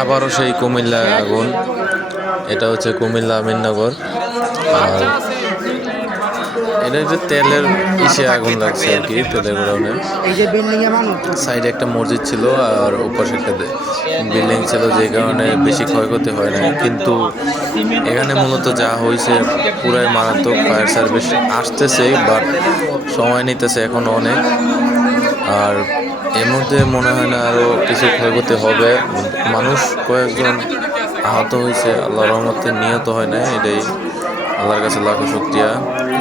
আবারও সেই কুমিল্লা আগুন। এটা হচ্ছে কুমিল্লা আমিননগর। আর এটা যে তেলের আগুন লাগছে আর কি, তেলের গোডাউনে। সাইডে একটা মসজিদ ছিল আর ওপাশে একটা বিল্ডিং ছিল, যে কারণে বেশি ক্ষয়ক্ষতি হয় না। কিন্তু এখানে মূলত যা হয়েছে পুরাই মারাত্মক। ফায়ার সার্ভিস আসতেছে, বাট সময় নিতেছে এখনো অনেক। আর এর মধ্যে মনে হয় না আরও কিছু ক্ষয়ক্ষতি হবে। মানুষ কয়েকজন আহত হয়েছে, আল্লাহ রহমতে নিহত হয় না। এটাই আল্লাহর কাছে লাখো শুকরিয়া।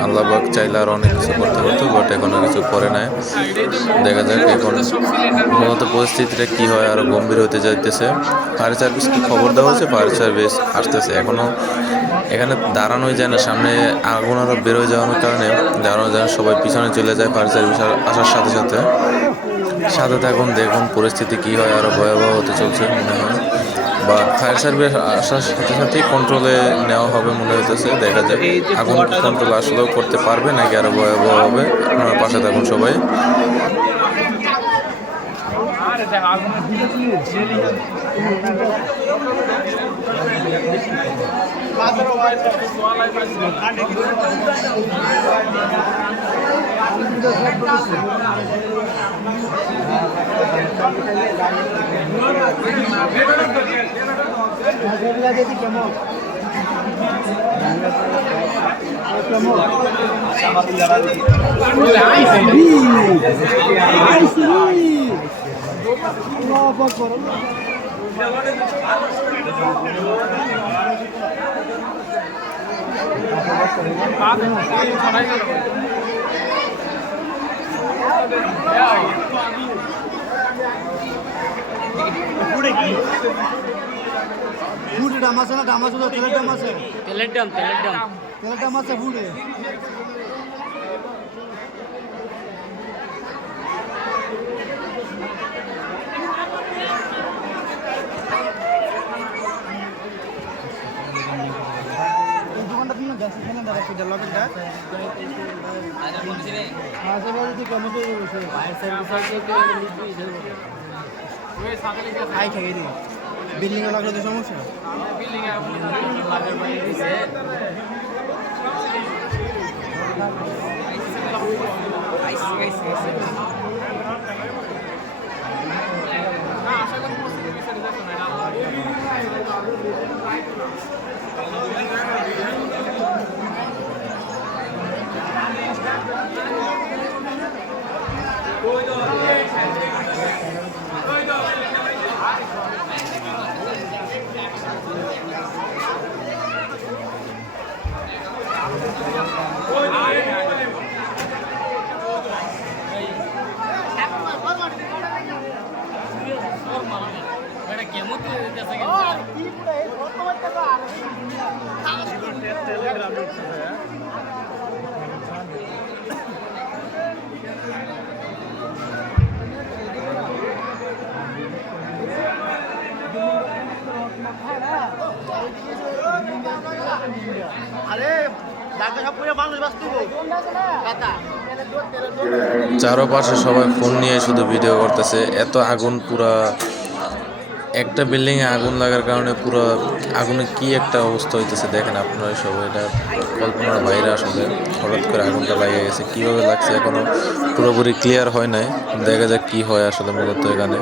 আল্লাহ পাক চাইলে আর অনেক কিছু করতে হতো, বাট এখনো কিছু করে নাই। দেখা যাক এখন মূলত পরিস্থিতিটা কি হয়, আরো গম্ভীর হতে যাইতেছে। ফায়ার সার্ভিসকে খবর দেওয়া হয়েছে, ফায়ার সার্ভিস আসতেছে। এখনো এখানে দাঁড়ানোই যায় না, সামনে আগুন আরো বেরোয় যাওয়ার কারণে দাঁড়ানো যায় না, সবাই পিছনে চলে যায় ফায়ার সার্ভিস আসার সাথে সাথে। সাথে থাকুন, দেখুন পরিস্থিতি কি হয়, আরো ভয়াবহ হতে চলছে মনে হয়। বা ফায়ার সার্ভিস আসার সাথে সাথেই কন্ট্রোলে নেওয়া হবে মনে হইতেছে। দেখা যাক আগুন কন্ট্রোল আসলেও করতে পারবে নাকি আরো ভয়াবহ হবে। আপনার পাশে থাকুন সবাই। ডাম আছে না, ডাম আছে তো, তেলের ডাম আছে, তেলের ডাম তেলের ডাম আছে বুড়ে। দোকানটা তুমি গ্যাস এখানে দাঁড়া সেটা লবেনটা মাঝে মাঝে তো কেমন তো বসে ফায়ার সার্ভিস খাই খাই দিই বিল্ডিং এ লাগলে তো সমস্যা। বিল্ডিং এ লাগার বাইরে দিছে না আশা করি পরিস্থিতি বিচারে যাচ্ছে না। চারপাশে সবাই ফোন নিয়ে শুধু ভিডিও করতেছে। এত আগুন, পুরা একটা বিল্ডিং এ আগুন লাগার কারণে পুরো আগুনে কি একটা অবস্থা হইতেছে দেখেন আপনারা সবাই। এটা কল্পনার বাইরে আসলে। হঠাৎ করে আগুনটা লাগিয়ে গেছে, কিভাবে লাগছে এখনো পুরোপুরি ক্লিয়ার হয় নাই। দেখা যাক কি হয় আসলে মূলত এখানে।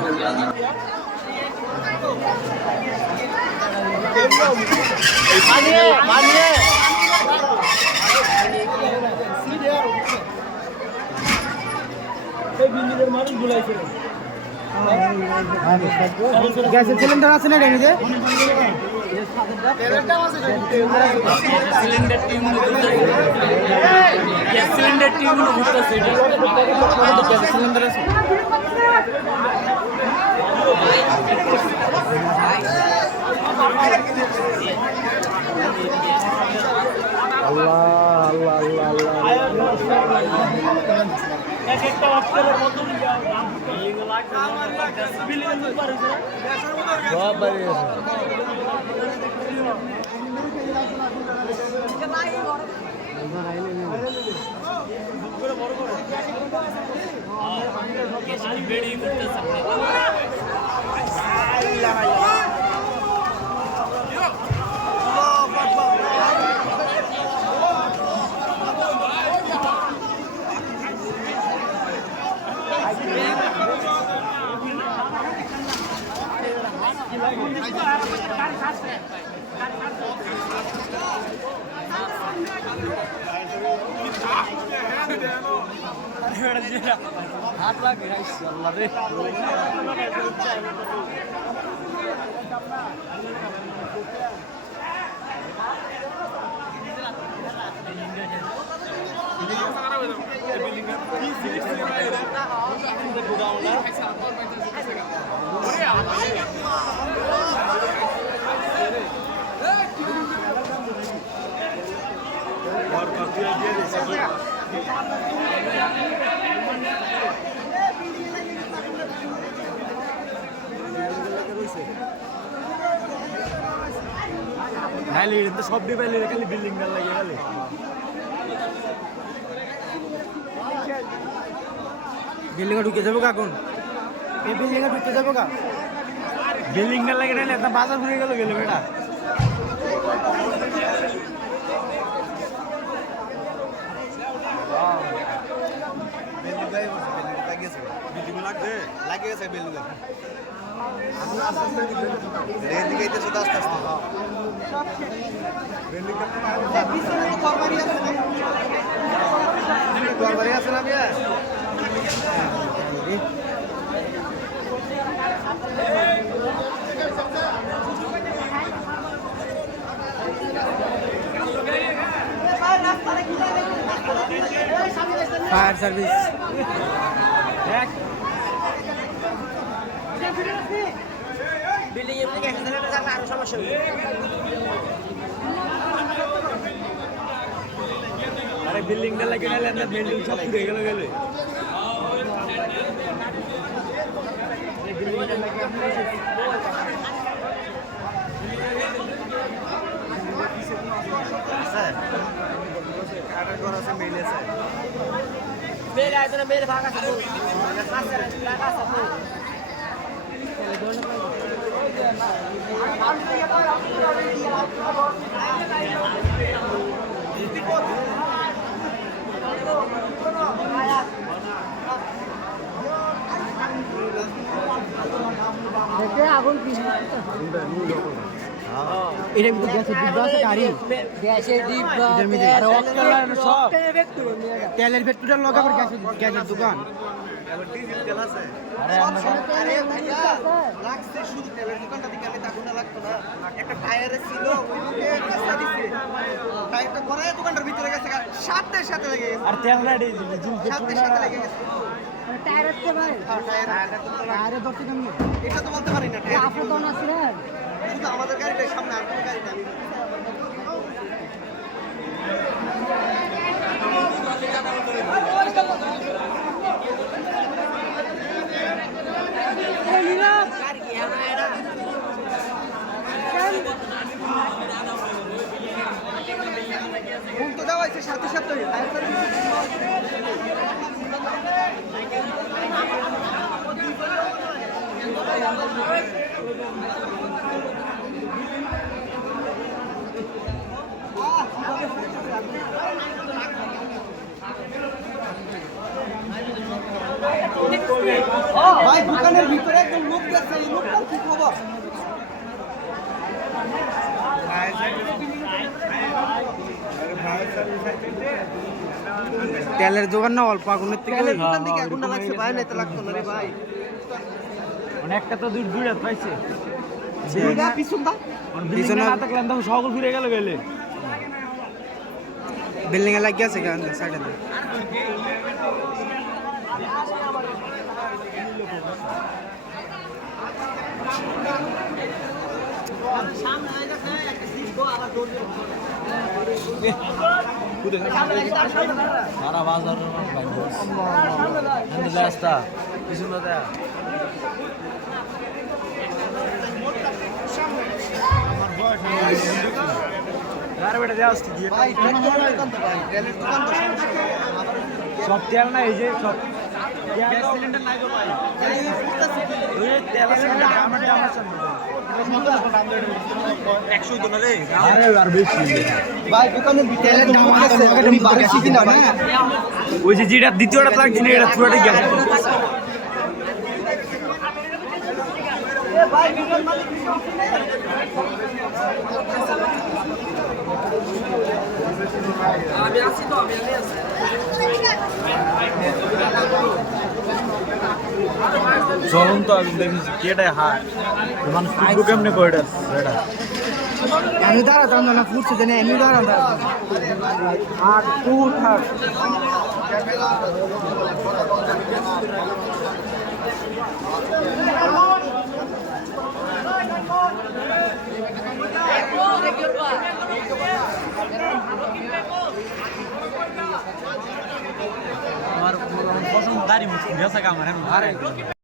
গ্যাসের সিলিন্ডার আছে না ড্যামেজে? সিলিন্ডার আছে। আল্লাহ আল্লাহ আল্লাহ আল্লাহ। এক একটা অক্ষরের মতো সব বাড়ি আছে। বেড়ি করতেছে হাত লাগে আল্লাহ রে সব ডিপাইলে খালি বিল্ডিং লাগে খালি বিল্ডিং ঢুকে যাবো এখন এই বিল্ডিং ঢুকে যাবো কা বিল্ডিং লাগে না একটা বাজার ঘুরে গেল বেটা লাগিয়েছে বিল্ডিং আছে না ফায়ার সার্ভিস বিল্ডিং আরো সমস্যা আরে বিল্ডিংটা লাগে না বিল্ডিং সব পুড়ে গেল গেলে मेरे भागा আগুন এটা কিন্তু গ্যাসের ডিব্বা আছে গাড়ি গ্যাসের ডিব্বা সব তেলের ভেটুটা লগাবার গ্যাসের দোকান ডিজেল তেল আছে আরে ভাইয়া লাগছে শুধু তেলের দোকানটা দিকে আমি তাকুনা লাগতো না একটা টায়ারে ছিল ওইদিকে রাস্তা দিছে টায়ারটা পরায় দোকানটার ভিতরে গেছে সাথে সাথে লেগে গেছে আর তেল রেডি সাথে সাথে লেগে গেছে টায়ার আছে ভাই টায়ারে ধরতে কেমনে এটা তো বলতে পারি না টায়ার আপনি তো না ছিলেন শুধু আমাদের গাড়িটাই সামনে আর কোনো গাড়ি নাই তো যাওয়াইছে সাথে সাথে ভাই দোকানের ভিতরে একদম লোক গেছে এই লোকটার কি খবর তেলের দোকান না অল্প আগুনের থেকে দোকান থেকে আগুন না লাগছে ভাই নাইতে লাগতো না রে ভাই অনেকটা তো দূর দূরে পাইছে যেটা পিছনটা পিছনে না থাকলে তো সকল ফিরে গেল গেলে বিল্ডিং এ লাগি আছে কেন সাইডে সামনে হয়ে গেছে একটা সিট গো আবার দৌড় সারা বাজার রাস্তা পিছনে দেয়া সব তেল না এই যে সব গ্যাস সিলিন্ডার নাই গো ভাই ওই তেল আছে আমার দাম আছে 100 তো না রে আরে আর বেশি ভাই দোকানে তেলের দাম আছে আমি বাড়ছি কিনা ভাই ওই যে যেটা দ্বিতীয়টা লাগছে না এটা পুরোটাই গ্যাস ভাই বিমান মালিক আমি আসি তো আমি আসি চলুন তো আমি দেখেছি কেটা হাট মানুষ ফুটবো কেমনে কয়টা এটা আমি দাঁড়াতাম না ফুটছে জানে আমি দাঁড়াতাম হাট ফুট হাট আমার পছন্দ দাড়ি মুখ গেছে কামার